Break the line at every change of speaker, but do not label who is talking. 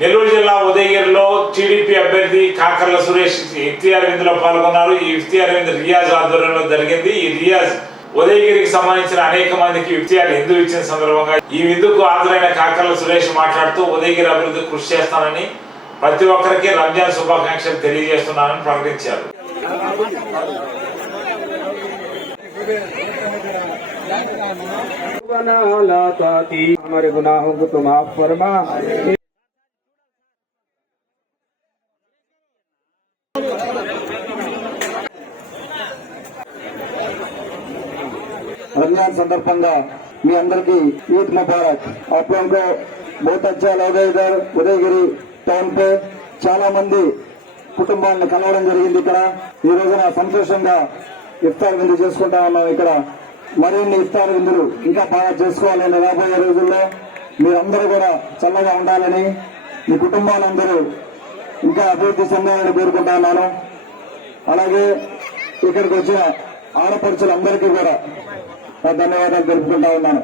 నెల్లూరు జిల్లా ఉదయగిరిలో టీడీపీ అభ్యర్థి కాకర్ల సురేష్ ఇఫ్తియార్ విందులో పాల్గొన్నారు ఈ ఇఫ్తియార్ విందు రియాజ్ ఆధ్వర్యంలో జరిగింది ఈ రియాజ్ ఉదయగిరికి సంబంధించిన అనేక మందికి ఇఫ్తియార్ విందు ఇచ్చిన సందర్భంగా ఈ విందుకు హాజరైన కాకర్ల సురేష్ మాట్లాడుతూ ఉదయగిరి అభివృద్ధి కృషి చేస్తానని ప్రతి ఒక్కరికి రంజాన్ శుభాకాంక్షలు తెలియజేస్తున్నానని ప్రకటించారు
बना ला ताती हमारे गुनाहों को तुम माफ फरमा
రంజాన్ సందర్భంగా మీ అందరికీ ఈద్ ముబారక్. आप బోతజ్జా को बहुत अच्छा టౌన్ పే. చాలా మంది కుటుంబాలను కలవడం జరిగింది ఇక్కడ. ఈ రోజున సంతోషంగా ఇఫ్తార్ విందు చేసుకుంటా ఉన్నాం ఇక్కడ. మరిన్ని ఇఫ్తార్ విందులు ఇంకా బాగా చేసుకోవాలని రాబోయే రోజుల్లో మీరందరూ కూడా చల్లగా ఉండాలని మీ కుటుంబాలందరూ ఇంకా అభివృద్ధి చెందాలని కోరుకుంటా ఉన్నాను అలాగే ఇక్కడికి వచ్చిన ఆడపడుచులందరికీ కూడా ధన్యవాదాలు తెలుపుకుంటా ఉన్నాను.